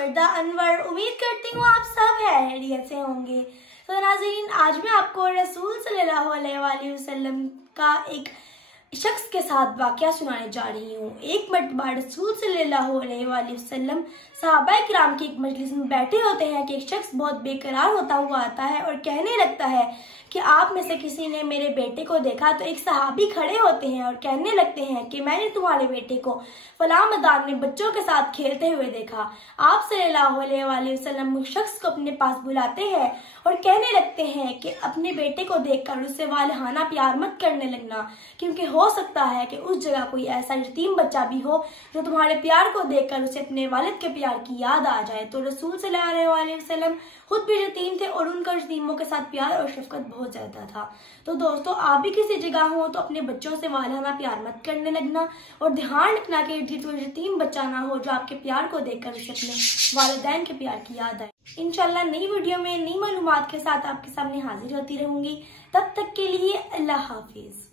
वर्दा अनवर। उम्मीद करती हूँ आप सब खैरियत से होंगे। तो नाज़रीन, आज मैं आपको रसूल सल्लल्लाहु अलैहि वसल्लम का एक शख्स के साथ वाक़या सुनाने जा रही हूँ। एक मर्तबा रसूल सल्लल्लाहु अलैहि वसल्लम सहाबाए किराम की एक मजलिस में बैठे होते हैं कि एक शख्स बहुत बेकरार होता हुआ आता है और कहने लगता है कि आप में से किसी ने मेरे बेटे को देखा। तो एक सहाबी खड़े होते हैं और कहने लगते हैं कि मैंने तुम्हारे बेटे को फलां मैदान में बच्चों के साथ खेलते हुए देखा। आप सल्लल्लाहु अलैहि वसल्लम उस शख्स को अपने पास बुलाते हैं और कहने लगते हैं कि अपने बेटे को देखकर उससे वालहाना प्यार मत करने लगना, क्योंकि हो सकता है कि उस जगह कोई ऐसा यतीम बच्चा भी हो जो तुम्हारे प्यार को देखकर उसे अपने वालिद के प्यार की याद आ जाए। तो रसूल सल्लल्लाहु अलैहि वसल्लम खुद भी यतीम थे और उनका यतीमों के साथ प्यार और शफकत बहुत ज्यादा था। तो दोस्तों, आप भी किसी जगह हो तो अपने बच्चों से वालहाना प्यार मत करने लगना और ध्यान रखना कि तो यतीम बच्चा ना हो जो आपके प्यार को देखकर उसे अपने वालिदैन के प्यार की याद आए। इंशाल्लाह नई वीडियो में नई मालूमात के साथ आपके सामने हाजिर होती रहूंगी। तब तक के लिए अल्लाह हाफिज।